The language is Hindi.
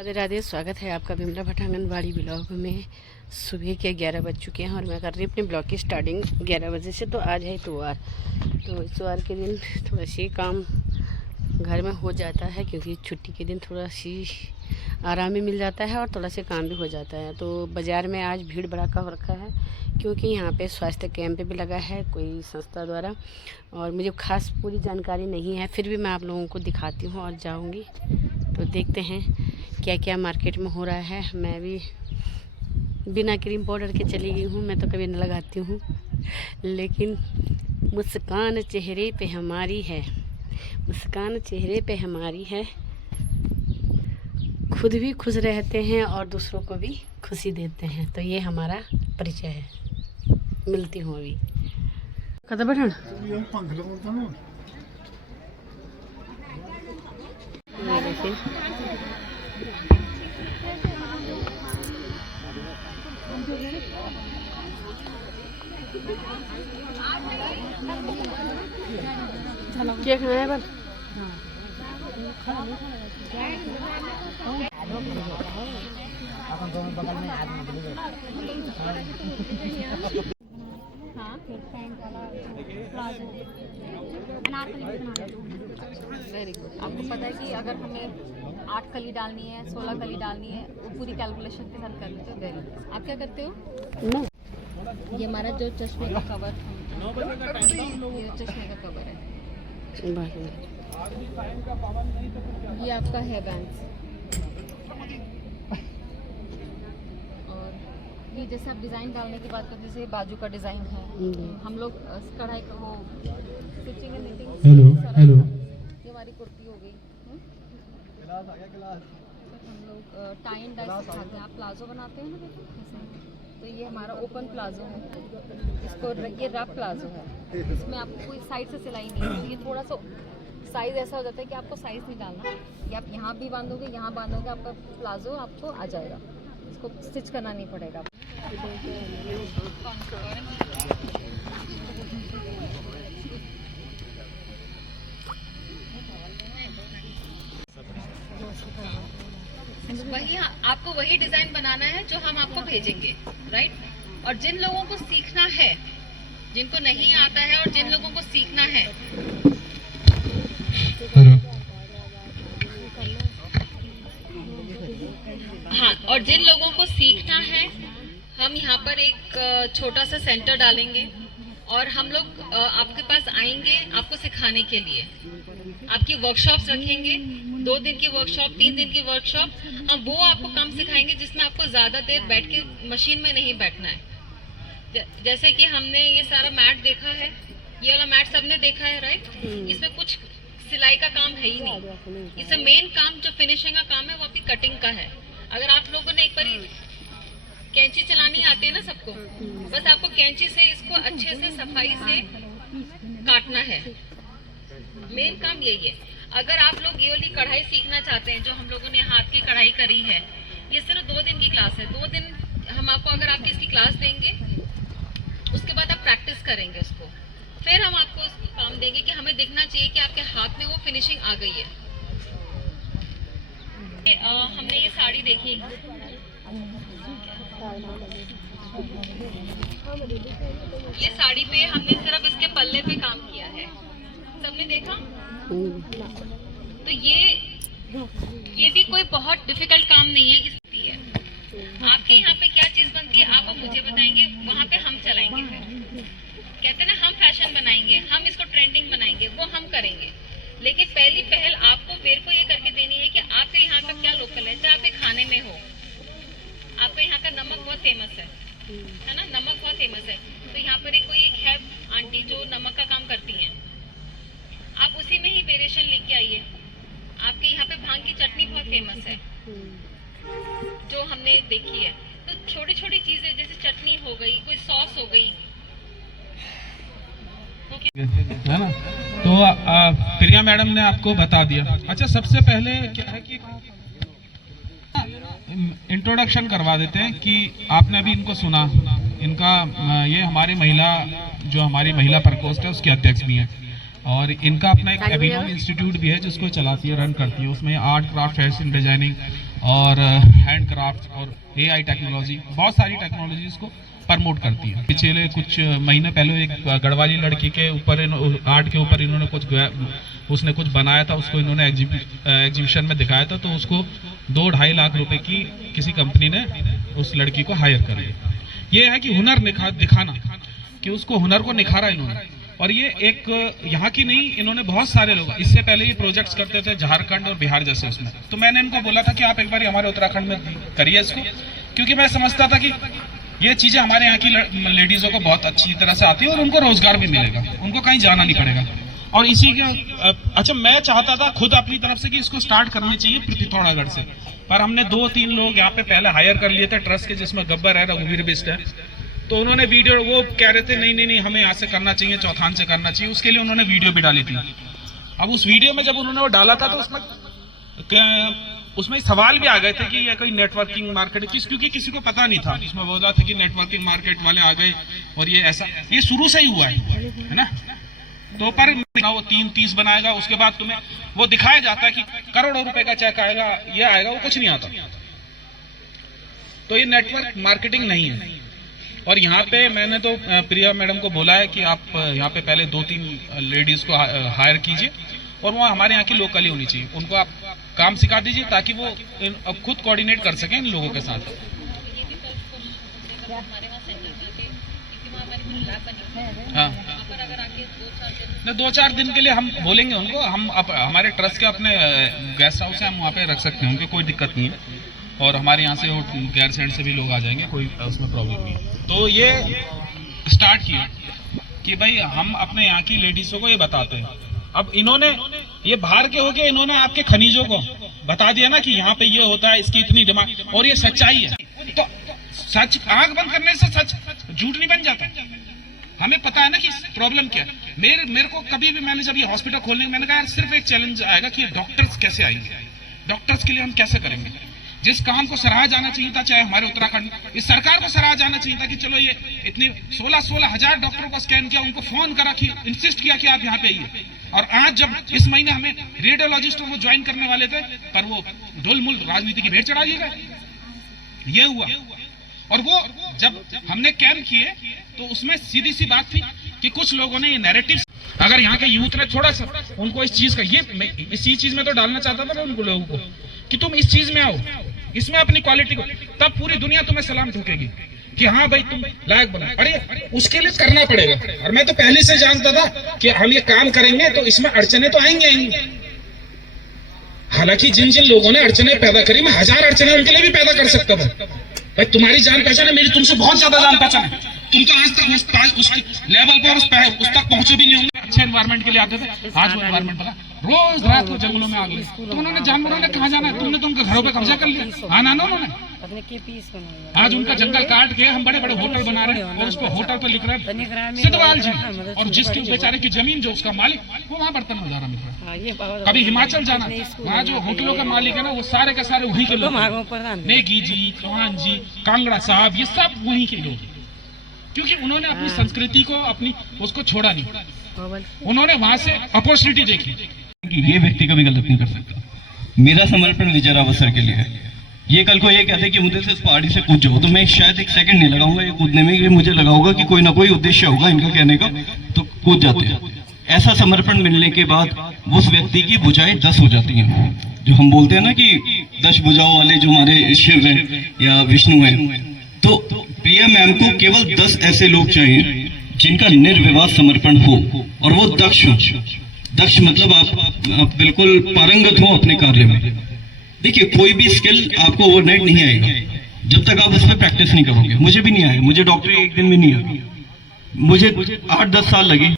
राधे राधे। स्वागत है आपका विमला भट्ट आंगनबाड़ी ब्लॉग में। सुबह के 11 बज चुके हैं और मैं कर रही हूँ अपने ब्लॉग की स्टार्टिंग 11 बजे से। तो आज है इतवार, तो इतवार के दिन थोड़ा सी काम घर में हो जाता है, क्योंकि छुट्टी के दिन थोड़ा सी आराम भी मिल जाता है और थोड़ा सा काम भी हो जाता है। तो बाज़ार में आज भीड़ भड़ाका हो रखा है, क्योंकि यहाँ पे स्वास्थ्य कैंप भी लगा है कोई संस्था द्वारा, और मुझे खास पूरी जानकारी नहीं है, फिर भी मैं आप लोगों को दिखाती हूँ और जाऊँगी। तो देखते हैं क्या क्या मार्केट में हो रहा है। मैं भी बिना क्रीम पाउडर के चली गई हूँ, मैं तो कभी न लगाती हूँ, लेकिन मुस्कान चेहरे पे हमारी है, मुस्कान चेहरे पे हमारी है। खुद भी खुश रहते हैं और दूसरों को भी खुशी देते हैं, तो ये हमारा परिचय है। मिलती हूँ अभी कदा बढ़न क्या खाना है बस। हाँ, पैंट वाला प्लाजो अनारकली बना दो। Very good. आपको पता है कि अगर हमें 8 कली डालनी है, 16 कली डालनी है, वो पूरी कैलकुलेशन के साथ कर लेते हो। Very good. आप क्या करते हो? नो, ये हमारा जो चश्मे का कवर, ये चश्मे का कवर है। ये आपका है बैंड। और ये जैसे आप डिज़ाइन डालने की बात करते हैं, जैसे बाजू का डिज़ाइन है, हम लोग कढ़ाई का वो स्टिचिंग एंड निटिंग। हेलो, ये हमारी कुर्ती हो गई। हम लोग टाई एंड डाई सिखाते हैं। आप प्लाजो बनाते हैं ना बेटा, ऐसे। तो ये हमारा ओपन प्लाजो है, इसको ये रफ प्लाजो है, इसमें आपको कोई साइड से सिलाई नहीं है। तो ये थोड़ा सा साइज़ ऐसा हो जाता है कि आपको साइज़ नहीं डालना, ये आप यहाँ भी बांधोगे, यहाँ बांधोगे, आपका प्लाजो आपको आ जाएगा, इसको स्टिच करना नहीं पड़ेगा। वही आपको वही डिजाइन बनाना है जो हम आपको भेजेंगे, राइट। और जिन लोगों को सीखना है, जिनको नहीं आता है और जिन लोगों को सीखना है, हाँ, और जिन लोगों को सीखना है, हम यहाँ पर एक छोटा सा सेंटर डालेंगे और हम लोग आपके पास आएंगे आपको सिखाने के लिए। आपकी वर्कशॉप्स रखेंगे, 2 दिन की वर्कशॉप, 3 दिन की वर्कशॉप। हम वो आपको कम सिखाएंगे जिसमें आपको ज्यादा देर बैठ के मशीन में नहीं बैठना है। जैसे कि हमने ये सारा मैट देखा है, ये वाला मैट सबने देखा है, राइट। इसमें कुछ सिलाई का काम है ही नहीं, इसमें मेन काम जो फिनिशिंग का काम है वो आपकी कटिंग का है। अगर आप लोगों ने एक बार कैंची चलानी आती है ना सबको, बस आपको कैंची से इसको अच्छे से सफाई से काटना है, मेन काम यही है। अगर आप लोग ये वाली कढ़ाई सीखना चाहते हैं, जो हम लोगों ने हाथ की कढ़ाई करी है, ये सिर्फ 2 दिन की क्लास है। 2 दिन हम आपको, अगर आपकी इसकी क्लास देंगे, उसके बाद आप प्रैक्टिस करेंगे उसको, फिर हम आपको इसको काम देंगे कि हमें दिखना चाहिए कि आपके हाथ में वो फिनिशिंग आ गई है। हमने ये साड़ी देखी, ये साड़ी पे हमने सिर्फ इसके पल्ले पे काम किया है, सबने देखा। तो ये भी कोई बहुत डिफिकल्ट काम नहीं है। इसलिए आपके यहाँ पे क्या चीज बनती है आप मुझे बताएंगे, वहाँ पे हम चलाएंगे। फिर कहते हैं ना, हम फैशन बनाएंगे, हम इसको ट्रेंडिंग बनाएंगे, वो हम करेंगे। लेकिन पहली पहल आपको मेरे को ये करके देनी है कि आपके यहाँ का क्या लोकल है। चाहे आपके खाने में हो, आपके यहाँ का नमक बहुत फेमस है ना, नमक बहुत फेमस है। तो यहाँ पर एक है आंटी जो नमक का काम करती हैं, आप उसी में ही वेरिएशन लेके आइए। आपके यहाँ पे भांग की चटनी बहुत फेमस है जो हमने देखी है। तो छोटी छोटी चीजें, जैसे चटनी हो गई, कोई सॉस हो गई, है ना। तो प्रिया मैडम ने आपको बता दिया। अच्छा, सबसे पहले क्या है कि इंट्रोडक्शन करवा देते हैं कि आपने अभी इनको सुना, इनका ये हमारी महिला प्रकोष्ठ है उसके अध्यक्ष भी हैं, और इनका अपना एक अभिनव इंस्टीट्यूट भी है जिसको चलाती है, रन करती है। उसमें आर्ट, क्राफ्ट, फैशन डिजाइनिंग और हैंडक्राफ्ट और AI टेक्नोलॉजी, बहुत सारी टेक्नोलॉजीज को प्रमोट करती है। पिछले कुछ महीने पहले एक गढ़वाली लड़की के ऊपर आर्ट के ऊपर इन्होंने उसने कुछ बनाया था, उसको इन्होंने एग्जीबिशन में दिखाया था, तो उसको 2-2.5 लाख रुपए की किसी कंपनी ने उस लड़की को हायर कर लिया। ये है कि हुनर दिखाना, कि उसको हुनर को निखारा इन्होंने। और ये एक यहाँ की नहीं, इन्होंने बहुत सारे लोग इससे पहले ये प्रोजेक्ट्स करते थे झारखंड और बिहार जैसे उसमें। तो मैंने इनको बोला था कि आप एक बार हमारे उत्तराखंड में करिए इसको, क्योंकि मैं समझता था कि ये चीज़ें हमारे यहाँ की लेडीज़ों को बहुत अच्छी तरह से आती है और उनको रोजगार भी मिलेगा, उनको कहीं जाना नहीं पड़ेगा। और इसी के अच्छा, मैं चाहता था खुद अपनी तरफ से कि इसको स्टार्ट करनी चाहिए पिथौरागढ़ से, पर हमने 2-3 लोग यहाँ पे पहले हायर कर लिए थे ट्रस्ट के, जिसमें गब्बर है, रघुवीर बिस्ट है। तो उन्होंने वीडियो, वो कह रहे थे नहीं हमें यहाँ से करना चाहिए, चौथान से करना चाहिए, उसके लिए उन्होंने वीडियो भी डाली थी। अब उस वीडियो में जब उन्होंने वो डाला था तो उसमें सवाल भी आ गए थे कि ये कोई नेटवर्किंग मार्केट, क्योंकि किसी को पता नहीं था। इसमें बोला था कि नेटवर्किंग मार्केट वाले आ गए और ये ऐसा, ये शुरू से ही हुआ है ना। तो पर वो 3-30 बनाएगा, उसके बाद तुम्हें वो दिखाया जाता है कि करोड़ों रुपए का चेक आएगा, ये आएगा, वो कुछ नहीं आता। तो ये नेटवर्क मार्केटिंग नहीं है। और यहाँ पे मैंने तो प्रिया मैडम को बोला है कि आप यहाँ पे पहले 2-3 लेडीज को हायर कीजिए, और वो हमारे यहाँ की लोकल ही होनी चाहिए, उनको आप काम सिखा दीजिए ताकि वो अब खुद कोऑर्डिनेट कर सकें इन लोगों के साथ। हाँ, 2-4 दिन के लिए हम बोलेंगे उनको, हम हमारे ट्रस्ट के अपने गेस्ट हाउस है, हम वहाँ पे रख सकते हैं, उनकी कोई दिक्कत नहीं है। और हमारे यहाँ से वो गैरसैंण से भी लोग आ जाएंगे, कोई उसमें प्रॉब्लम नहीं है। तो ये स्टार्ट किया कि भाई हम अपने यहाँ की लेडीजों को ये बताते हैं। अब इन्होंने ये बाहर के होके इन्होंने आपके खनिजों को बता दिया ना कि यहाँ पे ये होता है, इसकी इतनी डिमांड, और ये सच्चाई है। तो सच आंख बंद करने से सच झूठ नहीं बन जाता। हमें पता है ना कि प्रॉब्लम क्या है। मेरे को कभी भी, मैंने जब ये हॉस्पिटल खोलने, मैंने कहा यार सिर्फ एक चैलेंज आएगा कि डॉक्टर्स कैसे आएंगे, डॉक्टर्स के लिए हम कैसे करेंगे। जिस काम को सराहा जाना चाहिए था, चाहे हमारे उत्तराखंड, इस सरकार को सराहा जाना चाहिए था कि चलो ये इतनी 16 हज़ार डॉक्टरों को स्कैन किया, उनको फोन करा कि इंसिस्ट किया कि आप यहाँ पे आइए। और आज जब इस महीने हमें रेडियोलॉजिस्टों को ज्वाइन करने वाले थे, पर वो ढुलमुल राजनीति की भेंट चढ़ा लिए गए, ये हुआ। और वो जब हमने कैंप किए तो उसमें सीधी सी बात थी कि कुछ लोगों ने ये नैरेटिव, अगर यहाँ के यूथ ने थोड़ा सा उनको इस चीज का, ये इसी चीज में तो डालना चाहता था मैं उनको लोगों को कि तुम इस चीज में आओ, इसमें अपनी क्वालिटी को, तब पूरी दुनिया तुम्हें सलाम ठोकेगी कि हाँ भाई तुम लायक बनो। अरे उसके लिए करना पड़ेगा। और मैं तो पहले से जानता था कि हम ये काम करेंगे तो इसमें अड़चने तो आएंगे। हालांकि जिन जिन लोगों ने अड़चने पैदा करी, मैं 1000 अड़चने उनके लिए भी पैदा कर सकता था। भाई तुम्हारी जान पहचान है, मेरी तुमसे बहुत ज्यादा जान पहचान है। तुम तो आज तक उस लेवल पर उस तक पहुंचे भी नहीं होंगे। अच्छे एनवायरमेंट के लिए आते थे, आज वो एनवायरमेंट बना, रोज रात को जंगलों में आग लगी। तो उन्होंने जानवरों ने कहाँ जाना है, तुमने तो उनके घरों पे कब्जा कर लिया। हाँ ना, उन्होंने आज उनका जंगल काट के हम बड़े बड़े होटल बना रहे हैं, और उस पर होटल पर लिख रहे हैं सिद्धवाल जी, और जिसके बेचारे की जमीन जो उसका मालिक, वो वहाँ बर्तन नजारा मिल रहा है। कभी हिमाचल जाना, वहाँ जो होटलों का मालिक है ना, वो सारे के सारे वहीं के लोग, नेगी जी, चौहान जी, कांगड़ा साहब, ये सब वहीं के लोग, क्योंकि उन्होंने अपनी संस्कृति को, अपनी उसको छोड़ा नहीं। उन्होंने वहां से अपॉर्चुनिटी देखी कि ये व्यक्ति कभी गलत नहीं कर सकता। मेरा समर्पण विजय रावत सर के लिए है। ये कल को ये कहते कि मुझे से इस पहाड़ी से कूद जाओ, तो मैं शायद 1 सेकंड नहीं लगाऊंगा ये कूदने में, कि मुझे लगा होगा कि कोई ना कोई उद्देश्य होगा इनका कहने का, तो कूद जाते हैं। ऐसा समर्पण मिलने के बाद उस व्यक्ति की भुजाएं 10 हो जाती हैं। जो हम बोलते हैं ना कि 10 भुजाओं वाले जो हमारे शिव हैं या विष्णु हैं, तो प्रिया मैम को केवल 10 ऐसे लोग चाहिए जिनका निर्विवाद समर्पण हो, और वो दक्ष हो। दक्ष मतलब आप बिल्कुल पारंगत हो अपने कार्य में। देखिए, कोई भी स्किल आपको ओवरनाइट नहीं आएगा जब तक आप उस पर प्रैक्टिस नहीं करोगे। मुझे भी नहीं आया, मुझे डॉक्टरी एक दिन में नहीं आई, मुझे 8-10 साल लगे।